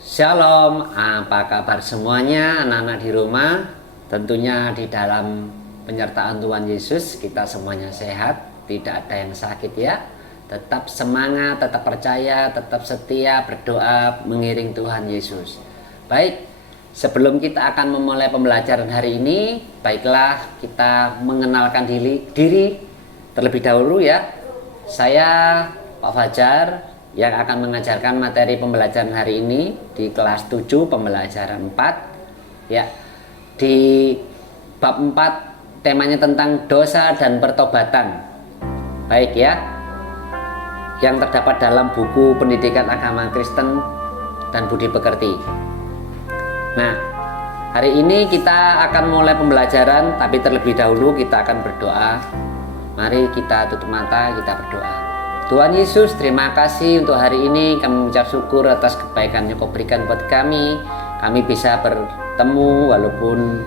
Shalom, apa kabar semuanya anak-anak di rumah? Tentunya di dalam penyertaan Tuhan Yesus kita semuanya sehat, tidak ada yang sakit ya. Tetap semangat, tetap percaya, tetap setia, berdoa mengiring Tuhan Yesus. Baik, sebelum kita akan memulai pembelajaran hari ini, baiklah kita mengenalkan diri terlebih dahulu ya. Saya Pak Fajar yang akan mengajarkan materi pembelajaran hari ini di kelas 7 pembelajaran 4 ya. Di bab 4 temanya tentang dosa dan pertobatan. Baik ya. Yang terdapat dalam buku Pendidikan Agama Kristen dan Budi Pekerti. Nah, hari ini kita akan mulai pembelajaran, tapi terlebih dahulu kita akan berdoa. Mari kita tutup mata, kita berdoa. Tuhan Yesus, terima kasih untuk hari ini. Kami mengucap syukur atas kebaikan yang Kau berikan buat kami. Kami bisa bertemu walaupun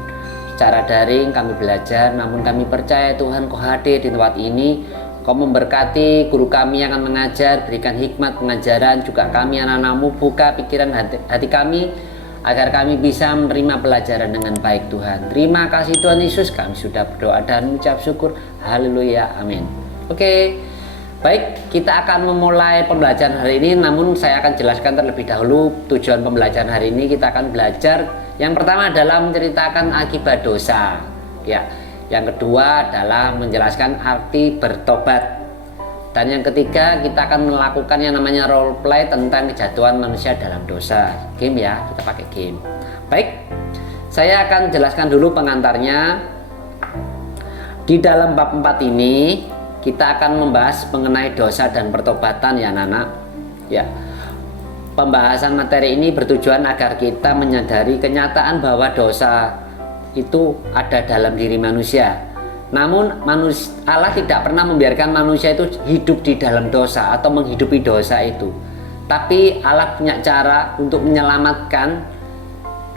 secara daring kami belajar, namun kami percaya Tuhan Kau hadir di tempat ini. Kau memberkati guru kami yang akan mengajar, berikan hikmat pengajaran, juga kami anak-anak-Mu, buka pikiran hati kami agar kami bisa menerima pelajaran dengan baik Tuhan. Terima kasih Tuhan Yesus, kami sudah berdoa dan mengucap syukur. Haleluya, amin. Oke. Baik, kita akan memulai pembelajaran hari ini, namun saya akan jelaskan terlebih dahulu tujuan pembelajaran hari ini. Kita akan belajar yang pertama adalah menceritakan akibat dosa ya. Yang kedua adalah menjelaskan arti bertobat. Dan yang ketiga kita akan melakukan yang namanya role play tentang kejatuhan manusia dalam dosa. Game ya, kita pakai game. Baik, saya akan jelaskan dulu pengantarnya. Di dalam bab 4 ini kita akan membahas mengenai dosa dan pertobatan ya anak-anak ya. Pembahasan materi ini bertujuan agar kita menyadari kenyataan bahwa dosa itu ada dalam diri manusia. Namun Allah tidak pernah membiarkan manusia itu hidup di dalam dosa atau menghidupi dosa itu. Tapi Allah punya cara untuk menyelamatkan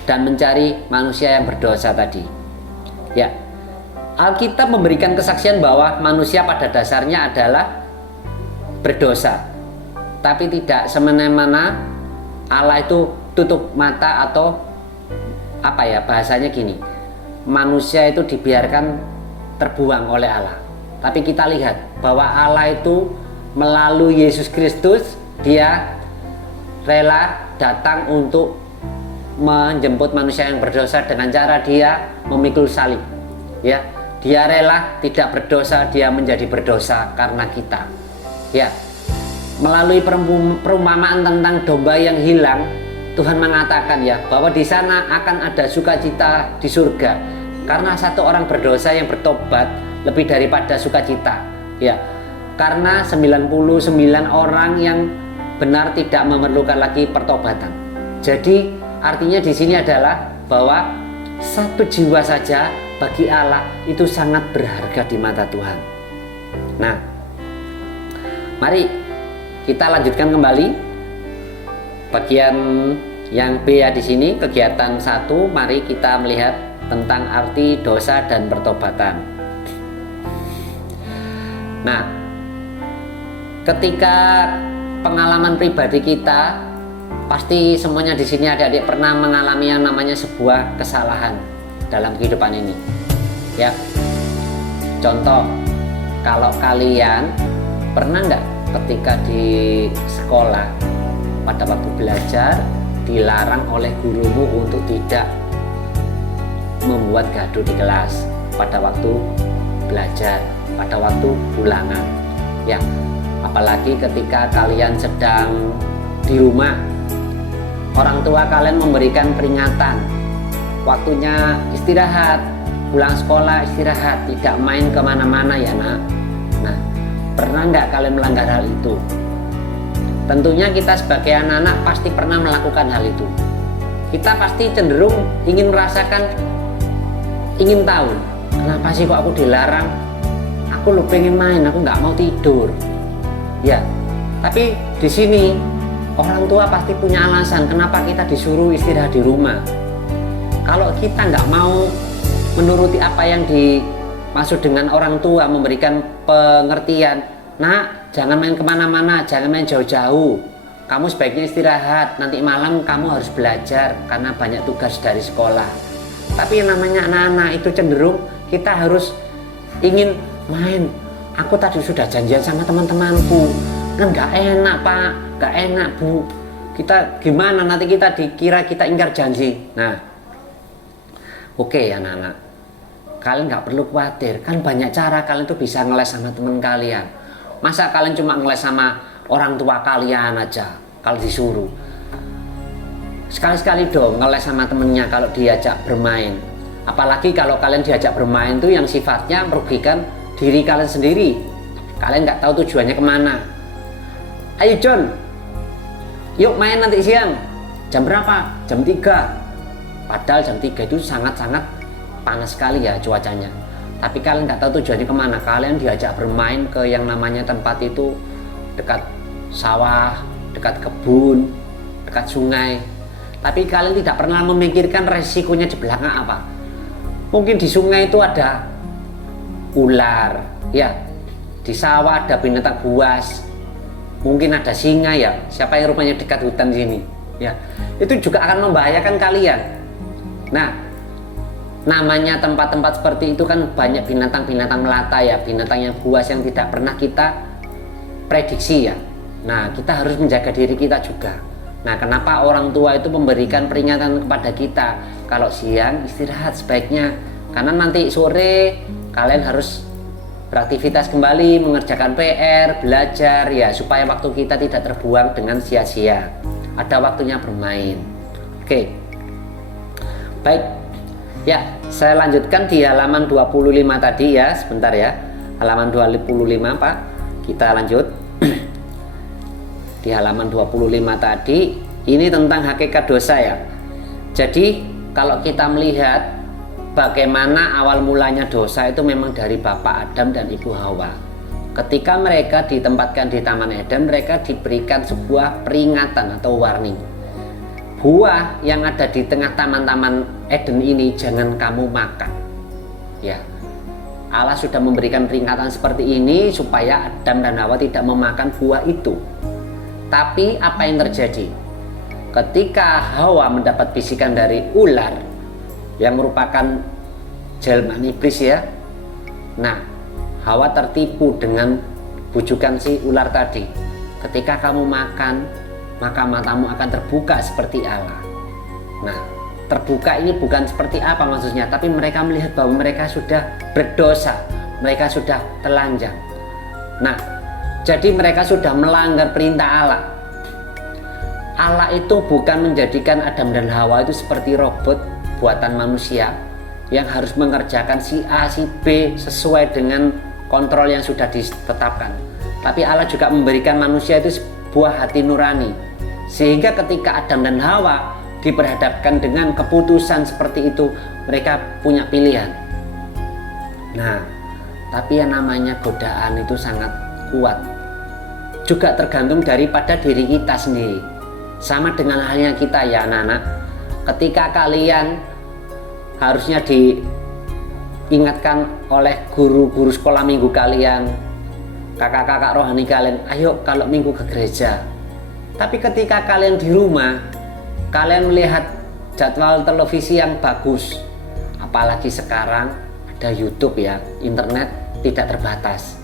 dan mencari manusia yang berdosa tadi ya. Alkitab memberikan kesaksian bahwa manusia pada dasarnya adalah berdosa, tapi tidak semena-mena Allah itu tutup mata atau apa ya bahasanya gini, manusia itu dibiarkan terbuang oleh Allah. Tapi kita lihat bahwa Allah itu melalui Yesus Kristus, Dia rela datang untuk menjemput manusia yang berdosa dengan cara Dia memikul salib ya. Dia rela tidak berdosa, Dia menjadi berdosa karena kita ya. Melalui perumpamaan tentang domba yang hilang, Tuhan mengatakan ya bahwa di sana akan ada sukacita di surga karena satu orang berdosa yang bertobat lebih daripada sukacita ya. Karena 99 orang yang benar tidak memerlukan lagi pertobatan. Jadi artinya di sini adalah bahwa satu jiwa saja bagi Allah itu sangat berharga di mata Tuhan. Nah, mari kita lanjutkan kembali bagian yang B ya di sini, kegiatan 1. Mari kita melihat tentang arti dosa dan pertobatan. Nah, ketika pengalaman pribadi kita, pasti semuanya di sini adik-adik pernah mengalami yang namanya sebuah kesalahan dalam kehidupan ini ya. Contoh, kalau kalian pernah nggak ketika di sekolah pada waktu belajar dilarang oleh gurumu untuk tidak membuat gaduh di kelas pada waktu belajar, pada waktu ulangan ya. Apalagi ketika kalian sedang di rumah, orang tua kalian memberikan peringatan, waktunya istirahat, pulang sekolah istirahat, tidak main kemana-mana ya nak. Nah, pernah nggak kalian melanggar hal itu? Tentunya kita sebagai anak-anak pasti pernah melakukan hal itu. Kita pasti cenderung ingin merasakan, ingin tahu, kenapa sih kok aku dilarang? Aku lu pengen main, aku nggak mau tidur. Ya, tapi di sini orang tua pasti punya alasan kenapa kita disuruh istirahat di rumah. Kalau kita nggak mau menuruti apa yang dimaksud dengan orang tua, memberikan pengertian, nak jangan main kemana-mana, jangan main jauh-jauh kamu sebaiknya istirahat, nanti malam kamu harus belajar karena banyak tugas dari sekolah. Tapi yang namanya anak-anak itu cenderung kita harus ingin main. Aku tadi sudah janjian sama teman-temanku, kan nggak enak Pak, nggak enak Bu. Kita gimana nanti kita dikira kita ingkar janji. Nah, oke anak-anak, kalian nggak perlu khawatir, kan banyak cara kalian tuh bisa ngeles sama teman kalian. Masa kalian cuma ngeles sama orang tua kalian aja kalau disuruh? Sekali-sekali dong ngeles sama temennya kalau diajak bermain. Apalagi kalau kalian diajak bermain tuh yang sifatnya merugikan diri kalian sendiri. Kalian nggak tahu tujuannya kemana. Ayo John, yuk main nanti siang. Jam berapa? Jam 3. Padahal jam 3 itu sangat-sangat panas sekali ya cuacanya. Tapi kalian nggak tahu tujuannya kemana. Kalian diajak bermain ke yang namanya tempat itu dekat sawah, dekat kebun, dekat sungai. Tapi kalian tidak pernah memikirkan resikonya di belakang apa. Mungkin di sungai itu ada ular, ya. Di sawah ada binatang buas. Mungkin ada singa ya. Siapa yang rumahnya dekat hutan sini, ya. Itu juga akan membahayakan kalian. Nah, namanya tempat-tempat seperti itu kan banyak binatang-binatang melata ya, binatang yang buas yang tidak pernah kita prediksi ya. Nah, kita harus menjaga diri kita juga. Nah, kenapa orang tua itu memberikan peringatan kepada kita kalau siang istirahat sebaiknya, karena nanti sore kalian harus beraktivitas kembali, mengerjakan PR, belajar ya, supaya waktu kita tidak terbuang dengan sia-sia. Ada waktunya bermain. Oke. Baik. Ya, saya lanjutkan di halaman 25 tadi ya, sebentar ya. Halaman 25 Pak. Kita lanjut. Di halaman 25 tadi, ini tentang hakikat dosa ya. Jadi, kalau kita melihat bagaimana awal mulanya dosa itu memang dari Bapak Adam dan Ibu Hawa. Ketika mereka ditempatkan di Taman Eden, mereka diberikan sebuah peringatan atau warning. Buah yang ada di tengah taman-taman Eden ini jangan kamu makan. Ya. Allah sudah memberikan peringatan seperti ini supaya Adam dan Hawa tidak memakan buah itu. Tapi apa yang terjadi? Ketika Hawa mendapat bisikan dari ular yang merupakan jelmaan iblis ya. Nah, Hawa tertipu dengan bujukan si ular tadi. Ketika kamu makan, maka matamu akan terbuka seperti Allah. Nah, terbuka ini bukan seperti apa maksudnya, tapi mereka melihat bahwa mereka sudah berdosa, mereka sudah telanjang. Nah, jadi mereka sudah melanggar perintah Allah. Allah itu bukan menjadikan Adam dan Hawa itu seperti robot buatan manusia yang harus mengerjakan si A, si B sesuai dengan kontrol yang sudah ditetapkan. Tapi Allah juga memberikan manusia itu sebuah hati nurani, sehingga ketika Adam dan Hawa diperhadapkan dengan keputusan seperti itu, mereka punya pilihan. Nah, tapi yang namanya godaan itu sangat kuat, juga tergantung daripada diri kita sendiri. Sama dengan halnya kita ya anak-anak, ketika kalian harusnya diingatkan oleh guru-guru sekolah minggu kalian, kakak-kakak rohani kalian, ayo kalau minggu ke gereja. Tapi ketika kalian di rumah, kalian melihat jadwal televisi yang bagus, apalagi sekarang ada YouTube ya, internet tidak terbatas.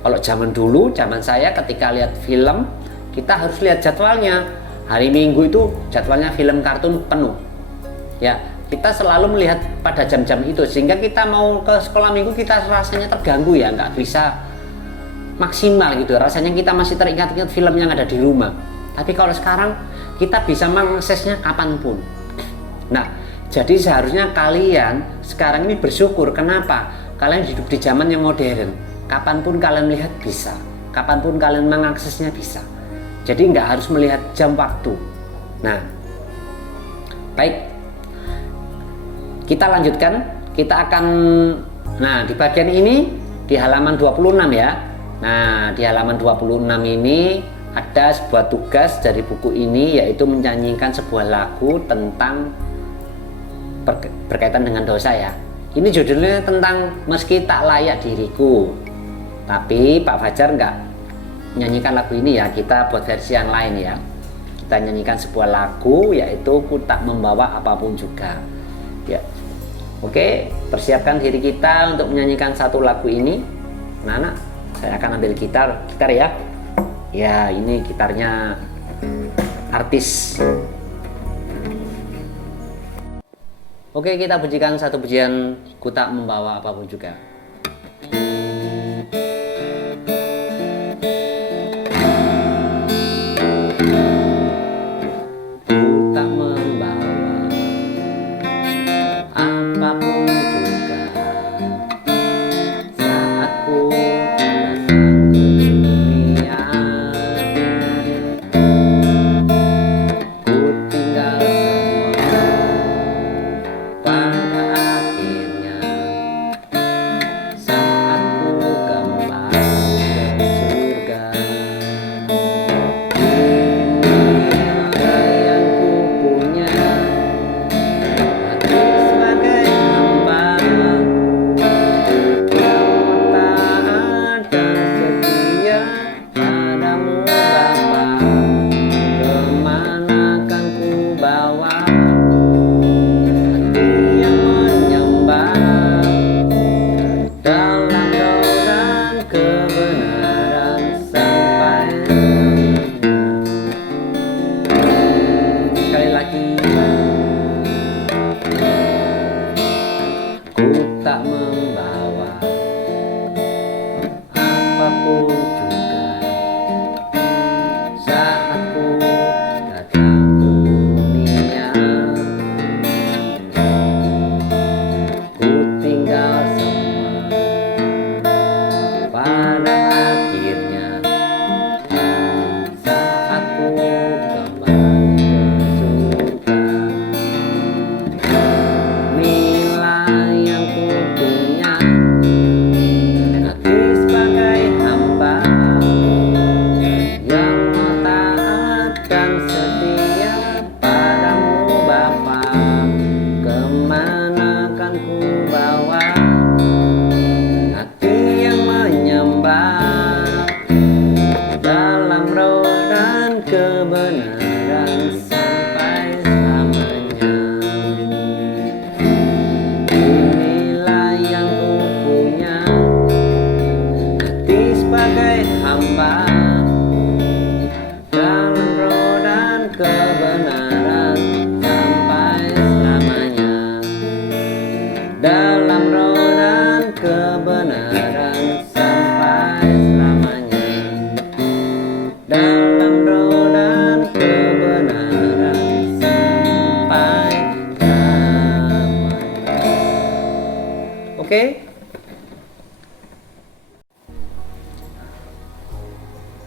Kalau zaman dulu, zaman saya ketika lihat film, kita harus lihat jadwalnya. Hari Minggu itu jadwalnya film kartun penuh. Ya, kita selalu melihat pada jam-jam itu, sehingga kita mau ke sekolah minggu kita rasanya terganggu ya, nggak bisa maksimal gitu. Rasanya kita masih teringat-ingat film yang ada di rumah. Tapi kalau sekarang kita bisa mengaksesnya kapanpun. Nah, jadi seharusnya kalian sekarang ini bersyukur. Kenapa? Kalian hidup di zaman yang modern. Kapanpun kalian melihat bisa, kapanpun kalian mengaksesnya bisa. Jadi nggak harus melihat jam waktu. Nah, baik, kita lanjutkan. Kita akan, nah di bagian ini di halaman 26 ya. Nah, di halaman 26 ini ada sebuah tugas dari buku ini, yaitu menyanyikan sebuah lagu tentang berkaitan dengan dosa ya. Ini judulnya tentang meski tak layak diriku. Tapi Pak Fajar nggak nyanyikan lagu ini ya, kita buat versi yang lain ya. kita nyanyikan sebuah lagu, yaitu Ku Tak Membawa Apapun Juga. Ya. Oke, persiapkan diri kita untuk menyanyikan satu lagu ini. Anak-anak, saya akan ambil gitar ya. Ya, ini gitarnya artis. Oke, kita pujikan satu pujian Ku Tak Membawa Apapun Juga.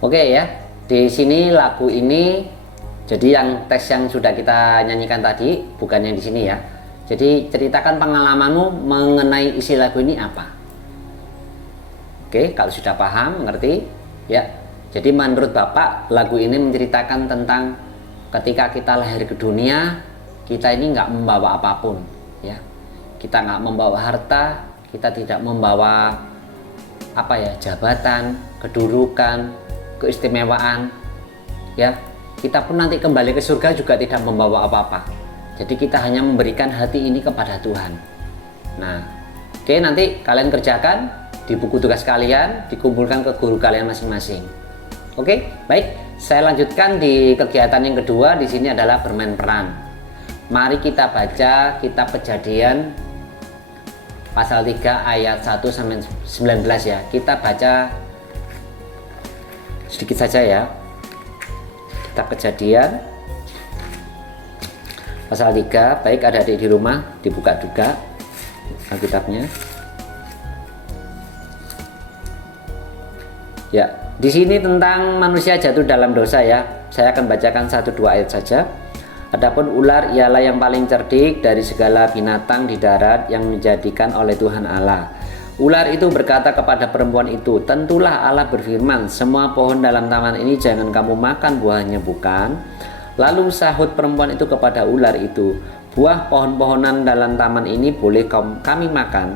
Oke ya, di sini lagu ini, jadi yang teks yang sudah kita nyanyikan tadi, bukan yang di sini ya. Jadi ceritakan pengalamanmu mengenai isi lagu ini apa. Oke, kalau sudah paham, mengerti, ya. Jadi menurut Bapak, lagu ini menceritakan tentang ketika kita lahir ke dunia, kita ini nggak membawa apapun, ya. Kita nggak membawa harta, kita tidak membawa apa ya, jabatan, kedudukan, keistimewaan, ya. Kita pun nanti kembali ke surga juga tidak membawa apa-apa. Jadi kita hanya memberikan hati ini kepada Tuhan. Nah, oke, nanti kalian kerjakan di buku tugas kalian, dikumpulkan ke guru kalian masing-masing. Oke, baik. Saya lanjutkan di kegiatan yang kedua. Di sini adalah bermain peran. Mari kita baca kitab Kejadian pasal 3 ayat 1 sampai 19 ya. Kita baca sedikit saja ya. Kitab Kejadian pasal 3. Baik, adik-adik di rumah dibuka juga Alkitabnya. Ya, di sini tentang manusia jatuh dalam dosa ya. Saya akan bacakan 1-2 ayat saja. Adapun ular ialah yang paling cerdik dari segala binatang di darat yang dijadikan oleh Tuhan Allah. Ular itu berkata kepada perempuan itu, tentulah Allah berfirman, semua pohon dalam taman ini jangan kamu makan buahnya, bukan? Lalu sahut perempuan itu kepada ular itu, buah pohon-pohonan dalam taman ini boleh kami makan.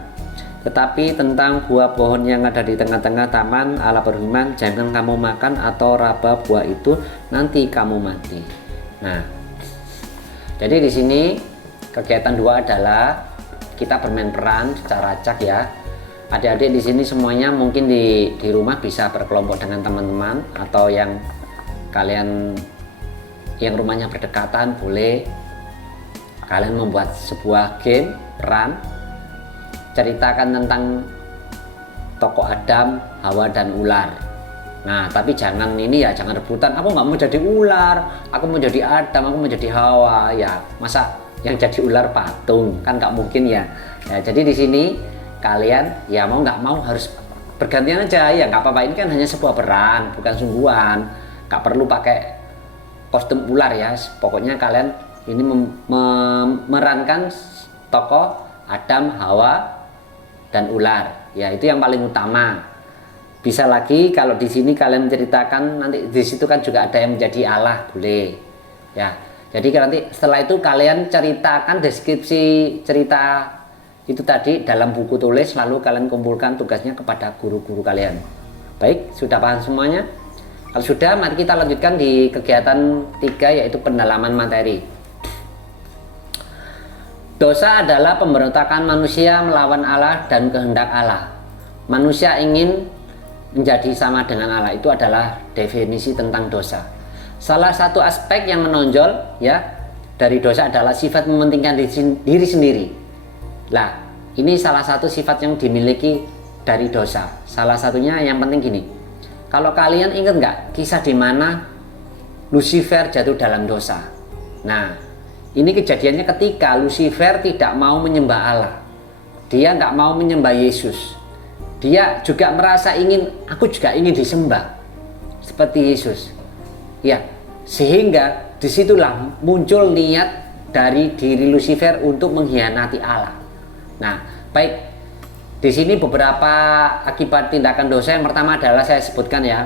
Tetapi tentang buah pohon yang ada di tengah-tengah taman, Allah berfirman, jangan kamu makan atau raba buah itu, nanti kamu mati. Nah, jadi di sini kegiatan 2 adalah kita bermain peran secara acak ya. Adik-adik di sini semuanya mungkin di rumah bisa berkelompok dengan teman-teman, atau yang kalian yang rumahnya berdekatan boleh kalian membuat sebuah game peran, ceritakan tentang tokoh Adam, Hawa dan ular. Nah, tapi jangan ini ya, jangan rebutan. Aku nggak mau jadi ular, aku mau jadi Adam, aku mau jadi Hawa. Ya, masa yang jadi ular patung kan nggak mungkin ya. Ya, jadi di sini kalian ya mau nggak mau harus bergantian aja ya, nggak apa-apa. Ini kan hanya sebuah peran, bukan sungguhan. Nggak perlu pakai kostum ular ya. Pokoknya kalian ini memerankan tokoh Adam, Hawa dan ular. Ya, itu yang paling utama. Bisa lagi kalau di sini kalian menceritakan, nanti di situ kan juga ada yang menjadi Allah, boleh. Ya. Jadi nanti setelah itu kalian ceritakan deskripsi cerita itu tadi dalam buku tulis, lalu kalian kumpulkan tugasnya kepada guru-guru kalian. Baik, sudah paham semuanya? Kalau sudah, mari kita lanjutkan di kegiatan 3, yaitu pendalaman materi. Dosa adalah pemberontakan manusia melawan Allah dan kehendak Allah. Manusia ingin menjadi sama dengan Allah, itu adalah definisi tentang dosa. Salah satu aspek yang menonjol ya dari dosa adalah sifat mementingkan diri sendiri. Lah, ini salah satu sifat yang dimiliki dari dosa. Salah satunya yang penting gini. Kalau kalian ingat nggak kisah di mana Lucifer jatuh dalam dosa? Nah, ini kejadiannya ketika Lucifer tidak mau menyembah Allah. Dia nggak mau menyembah Yesus. Dia juga merasa aku juga ingin disembah seperti Yesus. Ya, sehingga disitulah muncul niat dari diri Lucifer untuk mengkhianati Allah. Nah, baik, di sini beberapa akibat tindakan dosa. Yang pertama adalah saya sebutkan ya.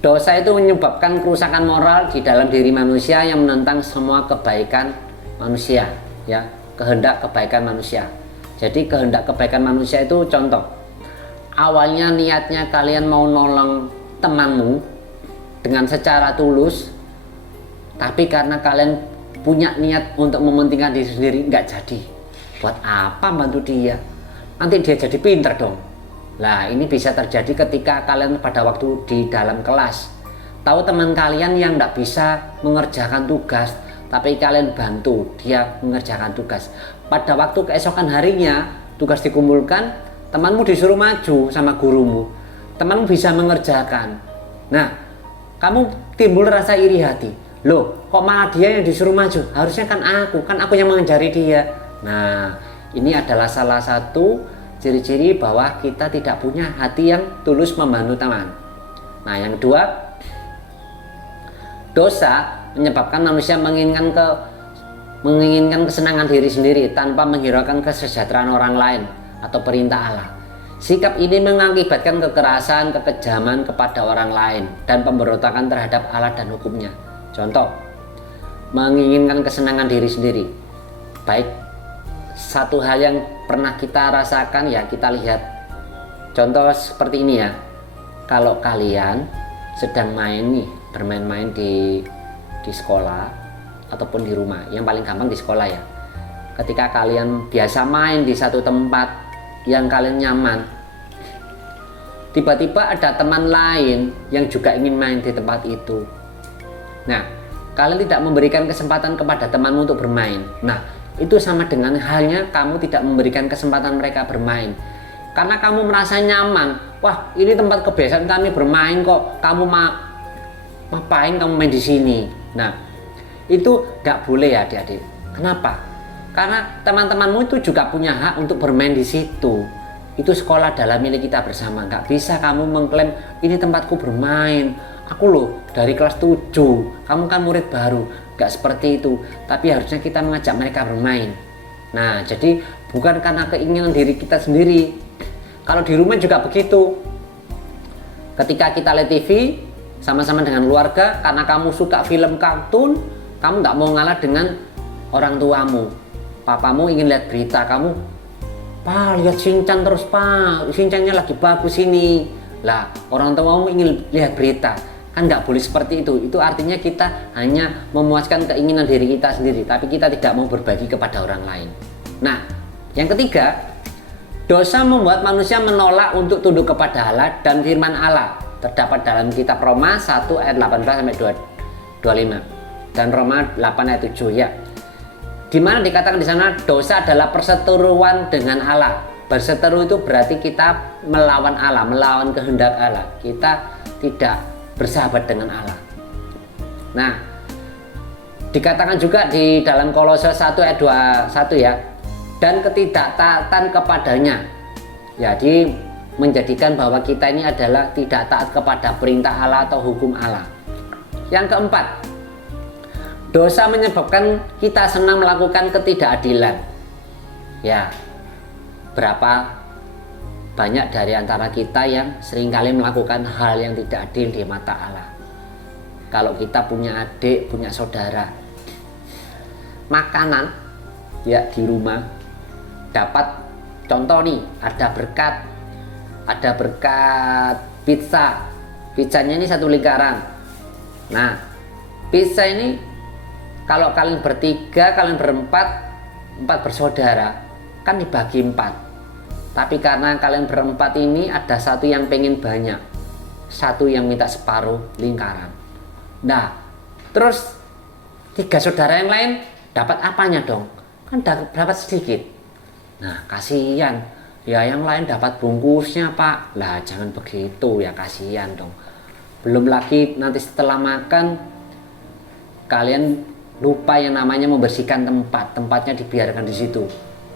Dosa itu menyebabkan kerusakan moral di dalam diri manusia yang menentang semua kebaikan manusia, ya, kehendak kebaikan manusia. Jadi kehendak kebaikan manusia itu contoh. Awalnya niatnya kalian mau nolong temanmu dengan secara tulus, tapi karena kalian punya niat untuk mementingkan diri sendiri, nggak jadi. Buat apa bantu dia? Nanti dia jadi pinter dong. Nah, ini bisa terjadi ketika kalian pada waktu di dalam kelas tahu teman kalian yang nggak bisa mengerjakan tugas, tapi kalian bantu dia mengerjakan tugas. Pada waktu keesokan harinya tugas dikumpulkan, temanmu disuruh maju sama gurumu, temanmu bisa mengerjakan. Nah, kamu timbul rasa iri hati. Loh, kok malah dia yang disuruh maju? Harusnya kan aku yang mengajari dia. Nah, ini adalah salah satu ciri-ciri bahwa kita tidak punya hati yang tulus membantu teman. Nah, yang kedua, dosa menyebabkan manusia menginginkan kesenangan diri sendiri tanpa menghiraukan kesejahteraan orang lain atau perintah Allah. Sikap ini mengakibatkan kekerasan, kekejaman kepada orang lain dan pemberontakan terhadap Allah dan hukumnya. Contoh, menginginkan kesenangan diri sendiri. Baik, satu hal yang pernah kita rasakan ya, kita lihat contoh seperti ini ya. Kalau kalian sedang bermain-main di sekolah ataupun di rumah, yang paling gampang di sekolah ya. Ketika kalian biasa main di satu tempat yang kalian nyaman, tiba-tiba ada teman lain yang juga ingin main di tempat itu. Nah, kalian tidak memberikan kesempatan kepada temanmu untuk bermain. Nah, itu sama dengan halnya kamu tidak memberikan kesempatan mereka bermain. Karena kamu merasa nyaman. Wah, ini tempat kebiasaan kami bermain kok. Kamu ngapain kamu main di sini? Nah, itu gak boleh ya adik-adik. Kenapa? Karena teman-temanmu itu juga punya hak untuk bermain di situ. Itu sekolah adalah milik kita bersama. Gak bisa kamu mengklaim ini tempatku bermain. Aku loh dari kelas 7, kamu kan murid baru. Gak seperti itu. Tapi harusnya kita mengajak mereka bermain. Nah, jadi bukan karena keinginan diri kita sendiri. Kalau di rumah juga begitu. Ketika kita lihat TV sama-sama dengan keluarga, karena kamu suka film kartun, kamu nggak mau ngalah dengan orang tuamu. Papamu ingin lihat berita, kamu, "Pak, lihat Shinchan terus, Pak. Shinchannya lagi bagus ini." Lah, orang tuamu ingin lihat berita. Kan nggak boleh seperti itu. Itu artinya kita hanya memuaskan keinginan diri kita sendiri, tapi kita tidak mau berbagi kepada orang lain. Nah, yang ketiga, dosa membuat manusia menolak untuk tunduk kepada Allah dan firman Allah. Terdapat dalam kitab Roma 1 ayat 18 sampai 25 dan Roma 8 ayat 7 ya. Di mana dikatakan di sana dosa adalah perseteruan dengan Allah. Berseteru itu berarti kita melawan Allah, melawan kehendak Allah. Kita tidak bersahabat dengan Allah. Nah, dikatakan juga di dalam Kolose 1 ayat 21 ya, dan ketidaktaatan kepadanya. Jadi menjadikan bahwa kita ini adalah tidak taat kepada perintah Allah atau hukum Allah. Yang keempat, dosa menyebabkan kita senang melakukan ketidakadilan. Ya, berapa banyak dari antara kita yang seringkali melakukan hal yang tidak adil di mata Allah. Kalau kita punya adik, punya saudara, makanan ya di rumah dapat, contoh nih, ada berkat pizzanya ini 1 lingkaran. Nah, pizza ini kalau kalian bertiga, kalian berempat bersaudara, kan dibagi 4. Tapi karena kalian berempat ini ada satu yang pengen banyak, satu yang minta separuh lingkaran. Nah, terus 3 saudara yang lain dapat apanya dong? Kan dapat sedikit. Nah, kasihan. Ya yang lain dapat bungkusnya, Pak. Lah jangan begitu ya, kasihan dong. Belum lagi nanti setelah makan kalian lupa yang namanya membersihkan tempatnya dibiarkan di situ.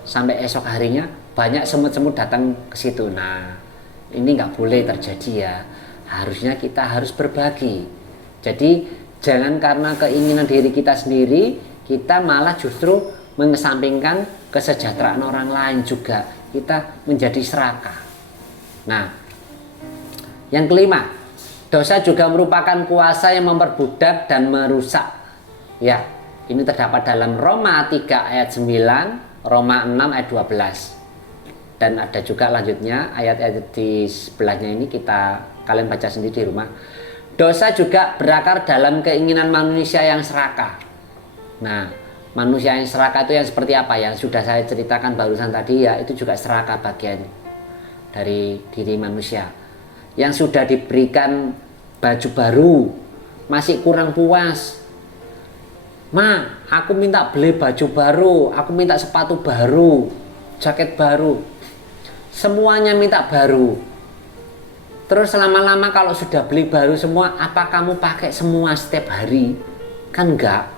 Sampai esok harinya banyak semut-semut datang ke situ. Nah, ini nggak boleh terjadi ya. Harusnya kita harus berbagi. Jadi jangan karena keinginan diri kita sendiri, kita malah justru mengesampingkan kesejahteraan orang lain juga. Kita menjadi serakah. Nah, yang kelima, dosa juga merupakan kuasa yang memperbudak dan merusak. Ya, ini terdapat dalam Roma 3 ayat 9, Roma 6 ayat 12. Dan ada juga lanjutnya ayat-ayat di sebelahnya ini, kalian baca sendiri di rumah. Dosa juga berakar dalam keinginan manusia yang serakah. Nah, manusia yang serakah itu yang seperti apa? Yang sudah saya ceritakan barusan tadi ya, itu juga serakah bagian dari diri manusia. Yang sudah diberikan baju baru masih kurang puas. Ma, aku minta beli baju baru, aku minta sepatu baru, jaket baru. Semuanya minta baru. Terus lama-lama kalau sudah beli baru semua, apa kamu pakai semua setiap hari? Kan enggak.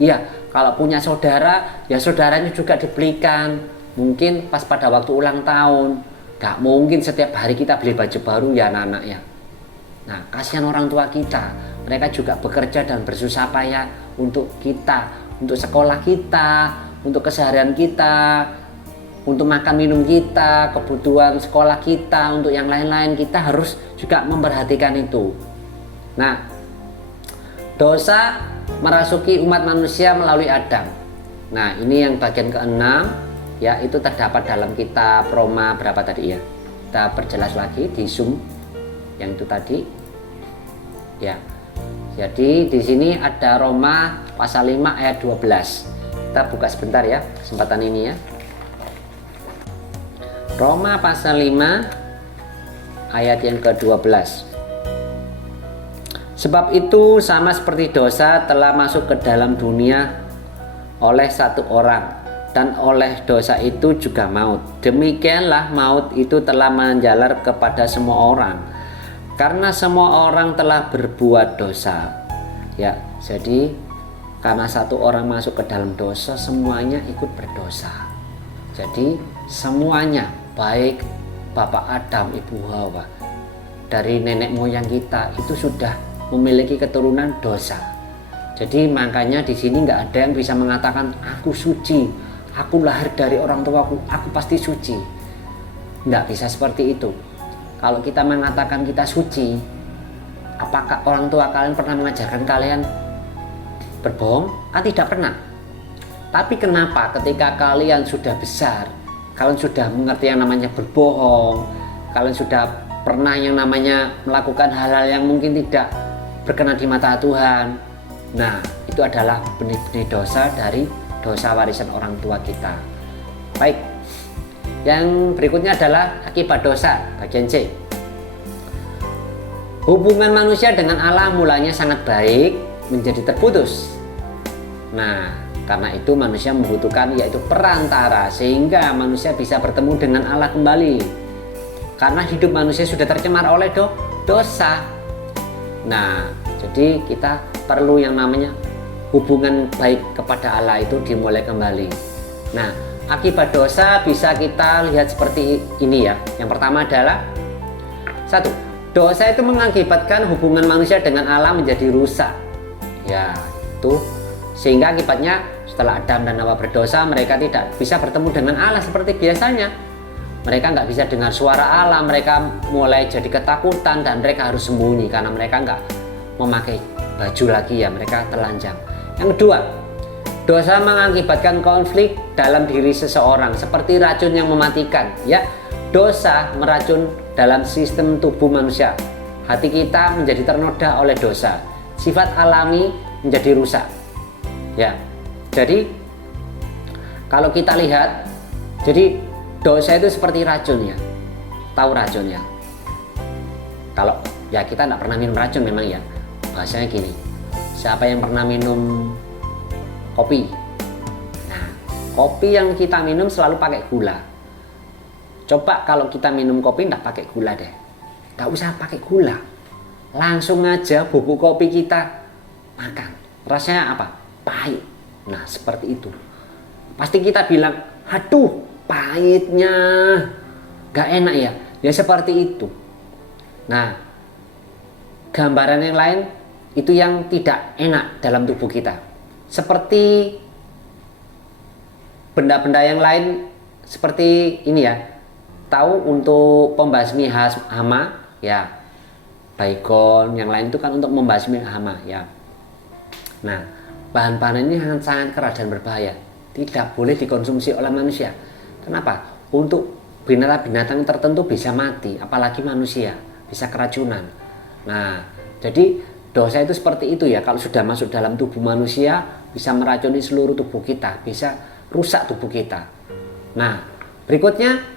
Ya, kalau punya saudara, ya saudaranya juga dibelikan. Mungkin pas pada waktu ulang tahun. Enggak mungkin setiap hari kita beli baju baru ya anak-anak ya. Nah, kasihan orang tua kita. Mereka juga bekerja dan bersusah payah untuk kita, untuk sekolah kita, untuk keseharian kita, untuk makan minum kita, kebutuhan sekolah kita, untuk yang lain-lain. Kita harus juga memperhatikan itu. Nah, dosa merasuki umat manusia melalui Adam. Nah, ini yang bagian ke-6 ya, itu terdapat dalam kitab Roma berapa tadi ya? Kita perjelas lagi di Zoom yang itu tadi. Ya. Jadi di sini ada Roma pasal 5 ayat 12. Kita buka sebentar ya kesempatan ini ya. Roma pasal 5 ayat yang ke-12. Sebab itu sama seperti dosa telah masuk ke dalam dunia oleh satu orang, dan oleh dosa itu juga maut. Demikianlah maut itu telah menjalar kepada semua orang, karena semua orang telah berbuat dosa. Ya, jadi karena satu orang masuk ke dalam dosa, semuanya ikut berdosa. Jadi semuanya, baik Bapak Adam, Ibu Hawa, dari nenek moyang kita itu sudah memiliki keturunan dosa. Jadi makanya di sini nggak ada yang bisa mengatakan aku suci, aku lahir dari orang tuaku, aku pasti suci. Nggak bisa seperti itu. Kalau kita mengatakan kita suci, apakah orang tua kalian pernah mengajarkan kalian berbohong? Kan tidak pernah. Tapi kenapa ketika kalian sudah besar, kalian sudah mengerti yang namanya berbohong, kalian sudah pernah yang namanya melakukan hal-hal yang mungkin tidak berkenan di mata Tuhan. Nah, itu adalah benih-benih dosa dari dosa warisan orang tua kita. Baik, yang berikutnya adalah akibat dosa, bagian C. Hubungan manusia dengan Allah mulanya sangat baik menjadi terputus. Nah, karena itu manusia membutuhkan yaitu perantara sehingga manusia bisa bertemu dengan Allah kembali. Karena hidup manusia sudah tercemar oleh dosa. Nah, jadi kita perlu yang namanya hubungan baik kepada Allah itu dimulai kembali. Nah, akibat dosa bisa kita lihat seperti ini ya. Yang pertama adalah 1. Dosa itu mengakibatkan hubungan manusia dengan Allah menjadi rusak. Ya, itu sehingga akibatnya setelah Adam dan Hawa berdosa, mereka tidak bisa bertemu dengan Allah seperti biasanya. Mereka nggak bisa dengar suara Allah, mereka mulai jadi ketakutan dan mereka harus sembunyi karena mereka nggak memakai baju lagi ya, mereka telanjang. Yang kedua, dosa mengakibatkan konflik dalam diri seseorang seperti racun yang mematikan ya. Dosa meracun dalam sistem tubuh manusia. Hati kita menjadi ternoda oleh dosa. Sifat alami menjadi rusak. Ya. Jadi kalau kita lihat, jadi dosa itu seperti racun ya. Tahu racun ya? Kalau ya kita tidak pernah minum racun memang ya. Bahasanya gini. Siapa yang pernah minum kopi? Nah, kopi yang kita minum selalu pakai gula. Coba kalau kita minum kopi tidak pakai gula deh. Tidak usah pakai gula. Langsung aja bubuk kopi kita makan. Rasanya apa? Pahit. Nah, seperti itu. Pasti kita bilang, aduh, pahitnya. Gak enak ya. Ya seperti itu. Nah, gambaran yang lain itu yang tidak enak dalam tubuh kita. Seperti benda-benda yang lain seperti ini ya. Tahu untuk pembasmi hama ya. Baygon yang lain itu kan untuk membasmi hama ya. Nah, bahan-bahan ini sangat keras dan berbahaya. Tidak boleh dikonsumsi oleh manusia. Kenapa? Untuk binatang-binatang tertentu bisa mati, apalagi manusia bisa keracunan. Nah, jadi dosa itu seperti itu ya. Kalau sudah masuk dalam tubuh manusia, bisa meracuni seluruh tubuh kita, bisa rusak tubuh kita. Nah, berikutnya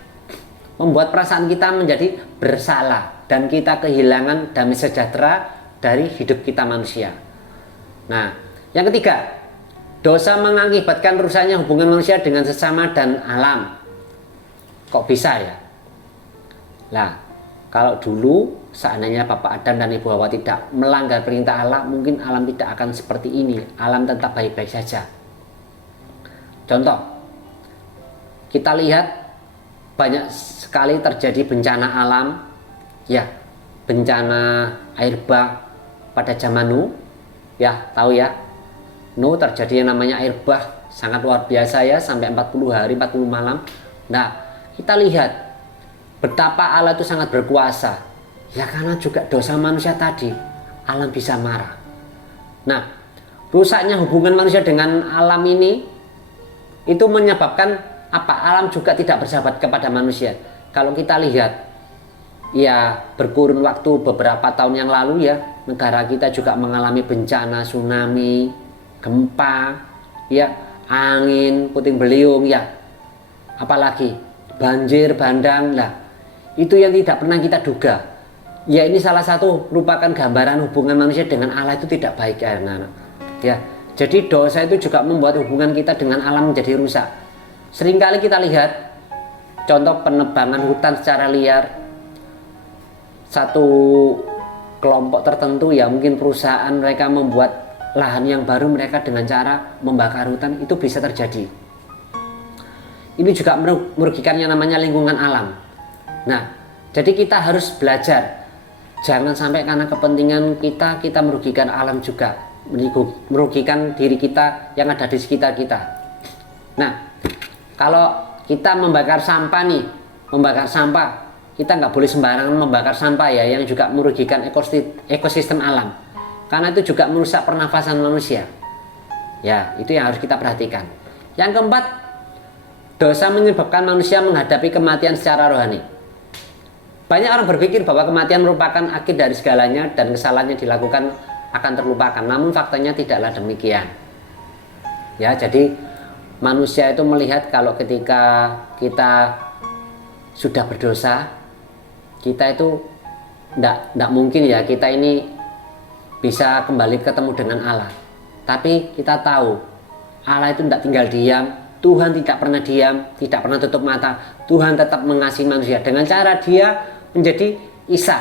membuat perasaan kita menjadi bersalah dan kita kehilangan damai sejahtera dari hidup kita manusia. Nah, yang ketiga, dosa mengakibatkan rusaknya hubungan manusia dengan sesama dan alam. Kok bisa ya? Nah, kalau dulu seandainya Bapak Adam dan Ibu Hawa tidak melanggar perintah Allah, mungkin alam tidak akan seperti ini. Alam tetap baik-baik saja. Contoh, kita lihat banyak sekali terjadi bencana alam, ya, bencana air bah pada zaman Nuh, ya, tahu ya, Nuh terjadi yang namanya air bah, sangat luar biasa ya, sampai 40 hari, 40 malam. Nah, kita lihat betapa Allah itu sangat berkuasa. Ya karena juga dosa manusia tadi, alam bisa marah. Nah, rusaknya hubungan manusia dengan alam ini itu menyebabkan apa? Alam juga tidak bersahabat kepada manusia. Kalau kita lihat, ya berkurun waktu beberapa tahun yang lalu ya, negara kita juga mengalami bencana tsunami, gempa, ya angin puting beliung ya, apalagi banjir bandang lah. Itu yang tidak pernah kita duga. Ya ini salah satu merupakan gambaran hubungan manusia dengan Allah itu tidak baik ya anak-anak. Ya, jadi dosa itu juga membuat hubungan kita dengan alam menjadi rusak. Seringkali kita lihat contoh penebangan hutan secara liar. Satu kelompok tertentu ya mungkin perusahaan mereka membuat lahan yang baru mereka dengan cara membakar hutan, itu bisa terjadi. Ini juga merugikan yang namanya lingkungan alam. Nah, jadi kita harus belajar. Jangan sampai karena kepentingan kita merugikan alam juga, merugikan diri kita yang ada di sekitar kita. Nah, kalau kita membakar sampah nih, kita nggak boleh sembarangan membakar sampah ya, yang juga merugikan ekosistem alam. Karena itu juga merusak pernafasan manusia. Ya, itu yang harus kita perhatikan. Yang keempat, dosa menyebabkan manusia menghadapi kematian secara rohani. Banyak orang berpikir bahwa kematian merupakan akhir dari segalanya dan kesalahan yang dilakukan akan terlupakan. Namun faktanya tidaklah demikian. Ya, jadi manusia itu melihat kalau ketika kita sudah berdosa, kita itu tidak mungkin ya kita ini bisa kembali ketemu dengan Allah. Tapi kita tahu Allah itu tidak tinggal diam, Tuhan tidak pernah diam, tidak pernah tutup mata. Tuhan tetap mengasihi manusia dengan cara Dia menjadi Isa,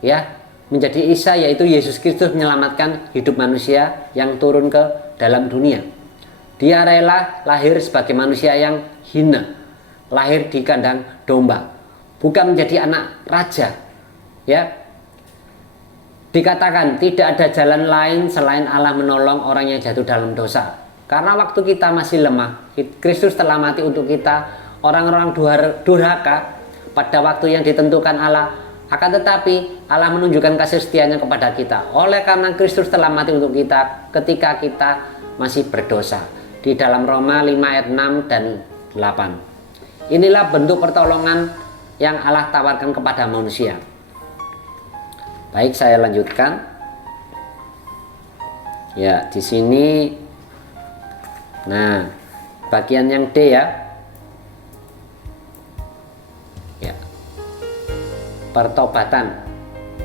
ya, menjadi Isa, yaitu Yesus Kristus menyelamatkan hidup manusia yang turun ke dalam dunia. Dia rela lahir sebagai manusia yang hina, lahir di kandang domba, bukan menjadi anak raja. Ya, dikatakan tidak ada jalan lain selain Allah menolong orang yang jatuh dalam dosa. Karena waktu kita masih lemah, Kristus telah mati untuk kita, orang-orang durhaka, pada waktu yang ditentukan Allah. Akan tetapi Allah menunjukkan kasih setianya kepada kita. Oleh karena Kristus telah mati untuk kita ketika kita masih berdosa. Di dalam Roma 5 ayat 6 dan 8. Inilah bentuk pertolongan yang Allah tawarkan kepada manusia. Baik, saya lanjutkan. Ya, di sini. Nah, bagian yang D ya. Ya. Pertobatan.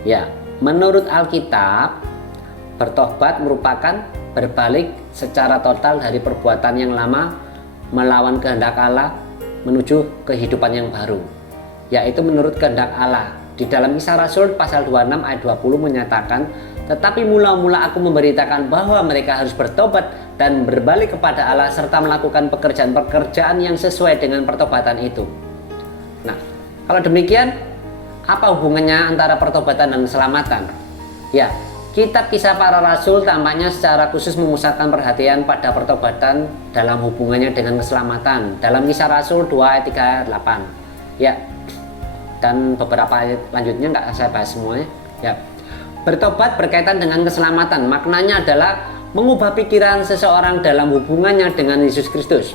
Ya, menurut Alkitab, bertobat merupakan berbalik secara total dari perbuatan yang lama melawan kehendak Allah menuju kehidupan yang baru, yaitu menurut kehendak Allah. Di dalam Kisah Rasul pasal 26 ayat 20 menyatakan, tetapi mula-mula aku memberitakan bahwa mereka harus bertobat dan berbalik kepada Allah serta melakukan pekerjaan-pekerjaan yang sesuai dengan pertobatan itu. Nah, kalau demikian, apa hubungannya antara pertobatan dan keselamatan? Ya, Kitab Kisah Para Rasul tampaknya secara khusus memusatkan perhatian pada pertobatan dalam hubungannya dengan keselamatan. Dalam Kisah Rasul 2 ayat 3 ayat 8. Ya. Dan beberapa ayat lanjutnya nggak saya bahas semuanya. Ya. Bertobat berkaitan dengan keselamatan. Maknanya adalah mengubah pikiran seseorang dalam hubungannya dengan Yesus Kristus.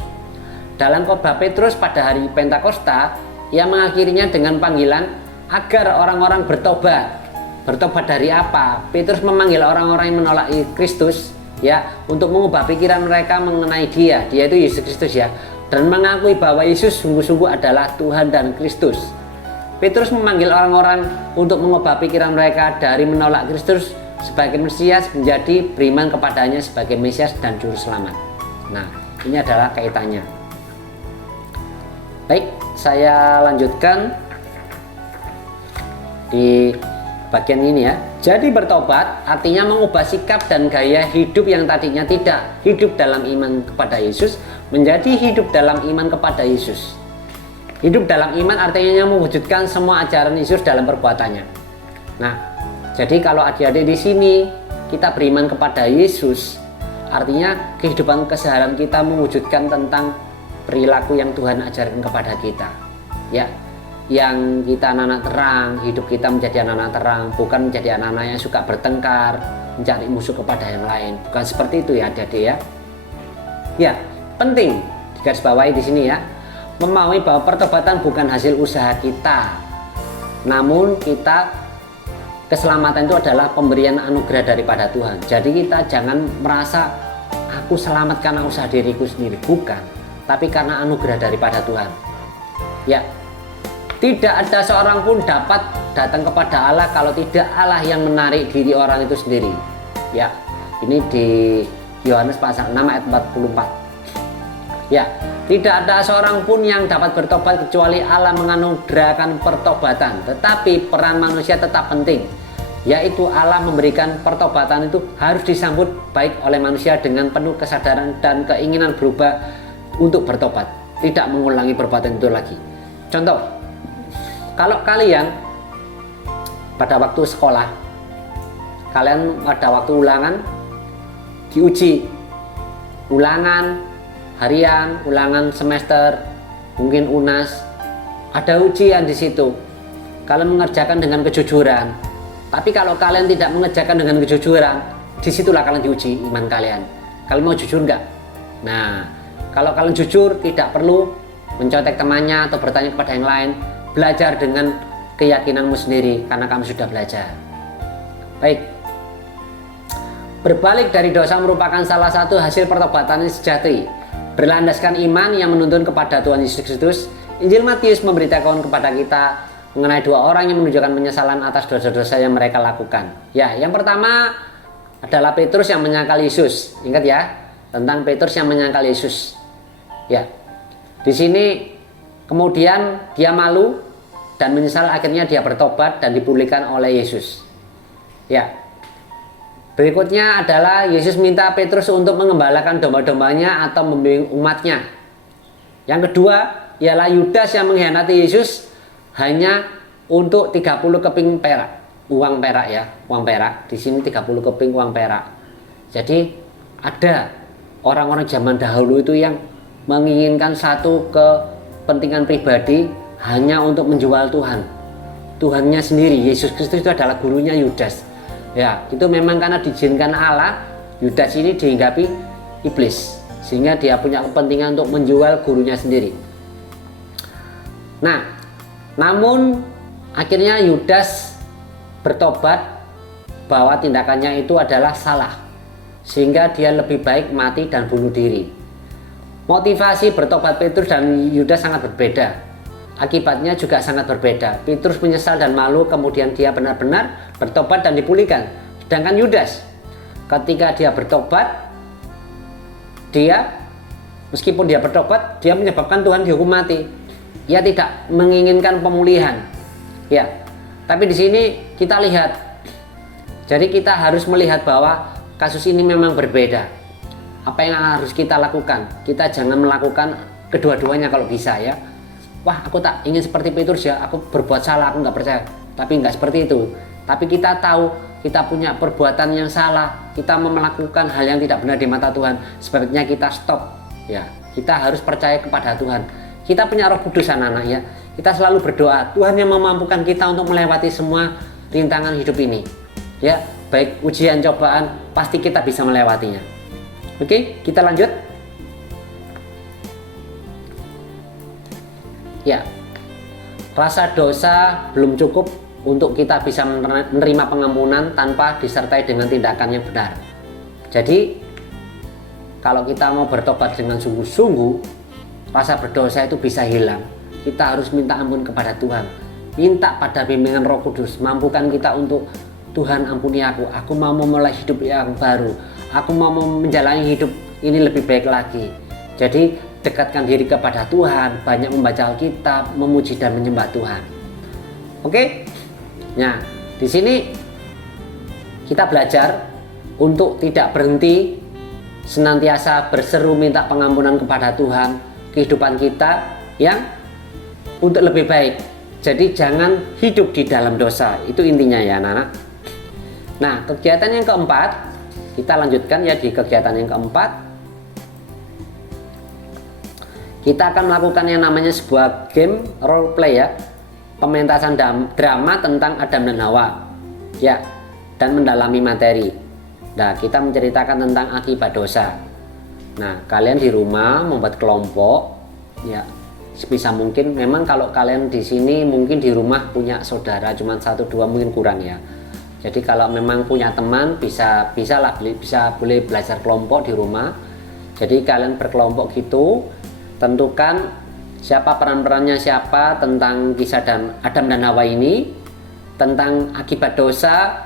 Dalam khotbah Petrus pada hari Pentakosta, ia mengakhirinya dengan panggilan agar orang-orang bertobat. Bertobat dari apa? Petrus memanggil orang-orang yang menolak Kristus, ya, untuk mengubah pikiran mereka mengenai Dia itu Yesus Kristus, ya, dan mengakui bahwa Yesus sungguh-sungguh adalah Tuhan dan Kristus. Petrus memanggil orang-orang untuk mengubah pikiran mereka dari menolak Kristus sebagai Mesias menjadi beriman kepadanya sebagai Mesias dan Juru Selamat. Nah, ini adalah kaitannya. Baik, saya lanjutkan di bagian ini ya. Jadi bertobat artinya mengubah sikap dan gaya hidup yang tadinya tidak hidup dalam iman kepada Yesus menjadi hidup dalam iman kepada Yesus. Hidup dalam iman artinya mewujudkan semua ajaran Yesus dalam perbuatannya. Nah, jadi kalau adik-adik di sini kita beriman kepada Yesus, artinya kehidupan keseharian kita mewujudkan tentang perilaku yang Tuhan ajarkan kepada kita. Ya, yang kita anak-anak terang, hidup kita menjadi anak-anak terang, bukan menjadi anak-anak yang suka bertengkar, mencari musuh kepada yang lain. Bukan seperti itu ya adik-adik ya. Ya, penting digarisbawahi di sini ya. Memahami bahwa pertobatan bukan hasil usaha kita, namun keselamatan itu adalah pemberian anugerah daripada Tuhan. Jadi kita jangan merasa aku selamat karena usaha diriku sendiri, bukan, tapi karena anugerah daripada Tuhan. Ya, tidak ada seorang pun dapat datang kepada Allah kalau tidak Allah yang menarik diri orang itu sendiri. Ya, ini di Yohanes pasal 6 ayat 44. Ya, tidak ada seorang pun yang dapat bertobat kecuali Allah menganugerahkan pertobatan. Tetapi peran manusia tetap penting, yaitu Allah memberikan pertobatan itu harus disambut baik oleh manusia dengan penuh kesadaran dan keinginan berubah untuk bertobat, tidak mengulangi perbuatan itu lagi. Contoh, kalau kalian pada waktu sekolah, kalian pada waktu ulangan diuji, ulangan harian, ulangan semester, mungkin UNAS, ada ujian di situ. Kalian mengerjakan dengan kejujuran. Tapi kalau kalian tidak mengerjakan dengan kejujuran, disitulah kalian diuji iman kalian. Kalian mau jujur nggak? Nah, kalau kalian jujur, tidak perlu mencontek temannya atau bertanya kepada yang lain. Belajar dengan keyakinanmu sendiri karena kamu sudah belajar. Baik. Berbalik dari dosa merupakan salah satu hasil pertobatan yang sejati, berlandaskan iman yang menuntun kepada Tuhan Yesus Kristus. Injil Matius memberitakan kepada kita mengenai dua orang yang menunjukkan penyesalan atas dosa-dosa yang mereka lakukan. Ya, yang pertama adalah Petrus yang menyangkal Yesus. Ingat ya, tentang Petrus yang menyangkal Yesus. Ya, di sini kemudian dia malu dan menyesal, akhirnya dia bertobat dan dipulihkan oleh Yesus. Ya. Berikutnya adalah Yesus minta Petrus untuk mengembalakan domba-dombanya atau membimbing umatnya. Yang kedua ialah Yudas yang mengkhianati Yesus hanya untuk 30 keping perak. Uang perak ya, uang perak. Di sini 30 keping uang perak. Jadi ada orang-orang zaman dahulu itu yang menginginkan satu kepentingan pribadi hanya untuk menjual Tuhan. Tuhannya sendiri, Yesus Kristus itu adalah gurunya Yudas. Ya, itu memang karena diizinkan Allah, Yudas ini dihinggapi iblis, sehingga dia punya kepentingan untuk menjual gurunya sendiri. Nah, namun akhirnya Yudas bertobat bahwa tindakannya itu adalah salah, sehingga dia lebih baik mati dan bunuh diri. Motivasi bertobat Petrus dan Yudas sangat berbeda. Akibatnya juga sangat berbeda. Petrus menyesal dan malu, kemudian dia benar-benar bertobat dan dipulihkan. Sedangkan Yudas, ketika dia bertobat, meskipun dia bertobat, dia menyebabkan Tuhan dihukum mati. Ia tidak menginginkan pemulihan. Ya, tapi di sini kita lihat. Jadi kita harus melihat bahwa kasus ini memang berbeda. Apa yang harus kita lakukan? Kita jangan melakukan kedua-duanya kalau bisa ya. Wah, aku tak ingin seperti Petrus ya, aku berbuat salah, aku nggak percaya. Tapi nggak seperti itu. Tapi kita tahu kita punya perbuatan yang salah, kita melakukan hal yang tidak benar di mata Tuhan. Sebaiknya kita stop. Ya, kita harus percaya kepada Tuhan. Kita punya Roh Kudus anak-anak ya. Kita selalu berdoa, Tuhan yang memampukan kita untuk melewati semua rintangan hidup ini. Ya, baik ujian, cobaan, pasti kita bisa melewatinya. Oke, kita lanjut. Ya, rasa dosa belum cukup untuk kita bisa menerima pengampunan tanpa disertai dengan tindakan yang benar. Jadi, kalau kita mau bertobat dengan sungguh-sungguh, rasa berdosa itu bisa hilang. Kita harus minta ampun kepada Tuhan. Minta pada bimbingan Roh Kudus, mampukan kita untuk Tuhan ampuni aku mau memulai hidup yang baru. Aku mau menjalani hidup ini lebih baik lagi. Jadi, dekatkan diri kepada Tuhan, banyak membaca Alkitab, memuji dan menyembah Tuhan. Oke? Nah, di sini kita belajar untuk tidak berhenti, senantiasa berseru minta pengampunan kepada Tuhan, kehidupan kita yang untuk lebih baik. Jadi jangan hidup di dalam dosa. Itu intinya ya anak-anak. Nah, kegiatan yang keempat, kita lanjutkan ya di kegiatan yang keempat. Kita akan melakukan yang namanya sebuah game role play ya, pementasan drama tentang Adam dan Hawa ya, dan mendalami materi. Nah, kita menceritakan tentang akibat dosa. Nah, kalian di rumah membuat kelompok ya, sebisa mungkin. Memang kalau kalian di sini mungkin di rumah punya saudara cuma 1-2 mungkin kurang ya. Jadi kalau memang punya teman bisa boleh belajar kelompok di rumah. Jadi kalian berkelompok gitu. Tentukan siapa peran-perannya siapa tentang kisah Adam dan Hawa ini, tentang akibat dosa.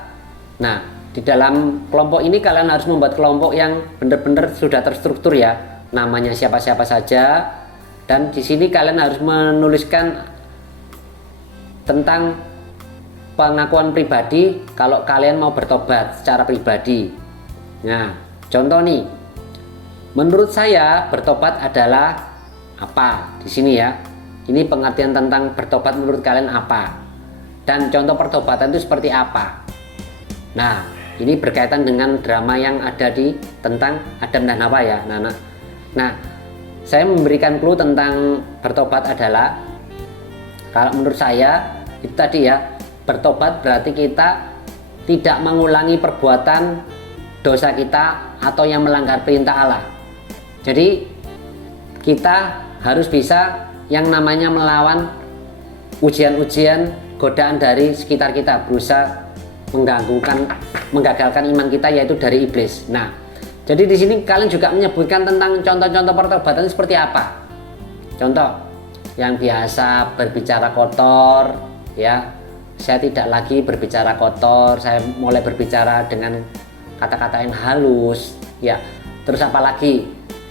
Nah, di dalam kelompok ini kalian harus membuat kelompok yang benar-benar sudah terstruktur ya, namanya siapa-siapa saja. Dan di sini kalian harus menuliskan tentang pengakuan pribadi kalau kalian mau bertobat secara pribadi. Nah, contoh nih, menurut saya bertobat adalah apa di sini ya. Ini pengertian tentang bertobat menurut kalian apa, dan contoh pertobatan itu seperti apa. Nah, ini berkaitan dengan drama yang ada di tentang Adam dan Hawa ya, Nana. Nah, saya memberikan clue tentang bertobat adalah, kalau menurut saya itu tadi ya, bertobat berarti kita tidak mengulangi perbuatan dosa kita atau yang melanggar perintah Allah. Jadi kita harus bisa yang namanya melawan ujian-ujian, godaan dari sekitar kita, berusaha menggagalkan iman kita, yaitu dari iblis. Nah, jadi di sini kalian juga menyebutkan tentang contoh-contoh pertobatan seperti apa. Contoh yang biasa berbicara kotor, ya. Saya tidak lagi berbicara kotor, saya mulai berbicara dengan kata-kata yang halus, ya. Terus apa lagi?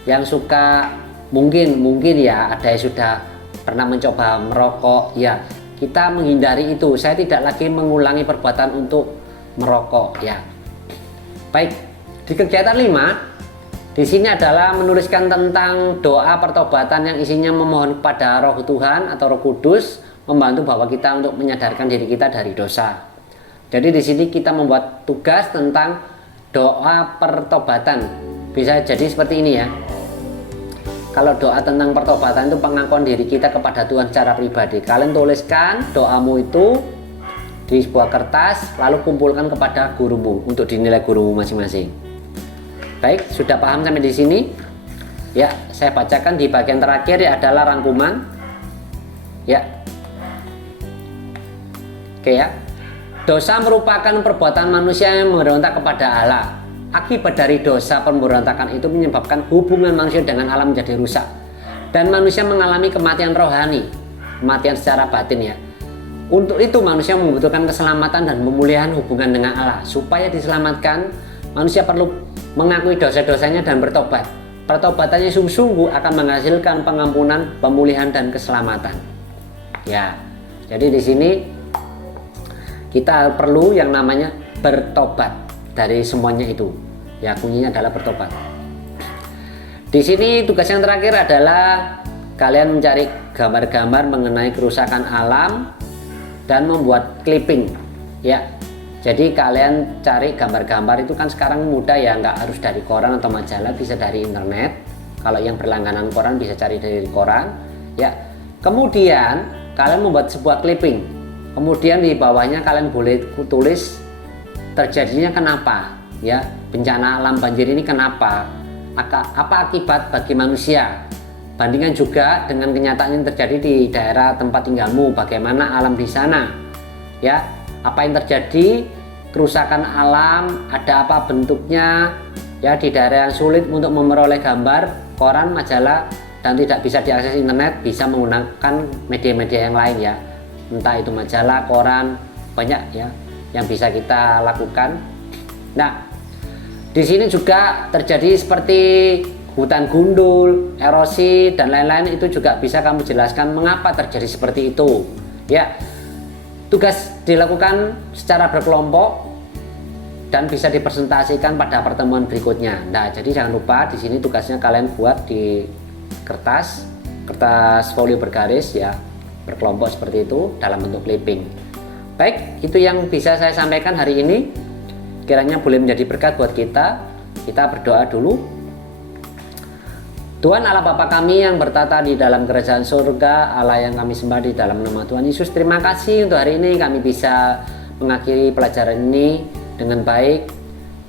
Yang suka mungkin ya ada yang sudah pernah mencoba merokok, ya. Kita menghindari itu. Saya tidak lagi mengulangi perbuatan untuk merokok, ya. Baik, di kegiatan 5 di sini adalah menuliskan tentang doa pertobatan yang isinya memohon kepada Roh Tuhan atau Roh Kudus membantu bahwa kita untuk menyadarkan diri kita dari dosa. Jadi di sini kita membuat tugas tentang doa pertobatan. Bisa jadi seperti ini ya. Kalau doa tentang pertobatan itu pengakuan diri kita kepada Tuhan secara pribadi. Kalian tuliskan doamu itu di sebuah kertas, lalu kumpulkan kepada gurumu untuk dinilai gurumu masing-masing. Baik, sudah paham sampai di sini? Ya, saya bacakan di bagian terakhir ya adalah rangkuman. Ya. Oke ya. Dosa merupakan perbuatan manusia yang memberontak kepada Allah. Akibat dari dosa pemberontakan itu menyebabkan hubungan manusia dengan alam menjadi rusak. Dan manusia mengalami kematian rohani, kematian secara batin ya. Untuk itu manusia membutuhkan keselamatan dan pemulihan hubungan dengan Allah. Supaya diselamatkan, manusia perlu mengakui dosa-dosanya dan bertobat. Pertobatannya sungguh-sungguh akan menghasilkan pengampunan, pemulihan dan keselamatan. Ya. Jadi di sini kita perlu yang namanya bertobat dari semuanya itu. Ya, kuncinya adalah bertobat. Di sini tugas yang terakhir adalah kalian mencari gambar-gambar mengenai kerusakan alam dan membuat clipping. Ya. Jadi kalian cari gambar-gambar itu kan sekarang mudah ya, nggak harus dari koran atau majalah, bisa dari internet. Kalau yang berlangganan koran bisa cari dari koran. Ya. Kemudian kalian membuat sebuah clipping. Kemudian di bawahnya kalian boleh tulis terjadinya kenapa, ya, bencana alam banjir ini kenapa, apa akibat bagi manusia. Bandingkan juga dengan kenyataan yang terjadi di daerah tempat tinggalmu, bagaimana alam di sana, ya, apa yang terjadi, kerusakan alam, ada apa bentuknya, ya, di daerah yang sulit untuk memperoleh gambar, koran, majalah, dan tidak bisa diakses internet, bisa menggunakan media-media yang lain ya, entah itu majalah, koran, banyak ya yang bisa kita lakukan. Nah, di sini juga terjadi seperti hutan gundul, erosi dan lain-lain, itu juga bisa kamu jelaskan mengapa terjadi seperti itu. Ya, tugas dilakukan secara berkelompok dan bisa dipresentasikan pada pertemuan berikutnya. Nah, jadi jangan lupa di sini tugasnya kalian buat di kertas folio bergaris ya, berkelompok seperti itu dalam bentuk clipping. Baik, itu yang bisa saya sampaikan hari ini. Kiranya boleh menjadi berkat buat kita. Kita berdoa dulu. Tuhan Allah Bapa kami yang bertata di dalam kerajaan surga, Allah yang kami sembah di dalam nama Tuhan Yesus, terima kasih untuk hari ini kami bisa mengakhiri pelajaran ini dengan baik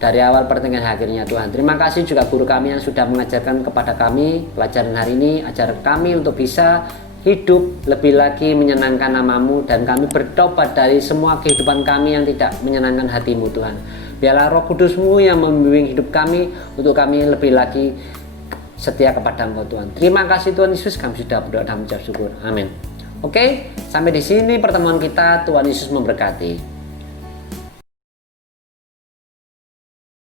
dari awal pertengahan akhirnya Tuhan. Terima kasih juga guru kami yang sudah mengajarkan kepada kami pelajaran hari ini, ajar kami untuk bisa hidup lebih lagi menyenangkan namamu, dan kami bertobat dari semua kehidupan kami yang tidak menyenangkan hatimu Tuhan. Biarlah Roh Kudusmu yang membimbing hidup kami untuk kami lebih lagi setia kepada Engkau Tuhan. Terima kasih Tuhan Yesus, kami sudah berdoa dan mengucap syukur. Amin. Oke, sampai di sini pertemuan kita. Tuhan Yesus memberkati.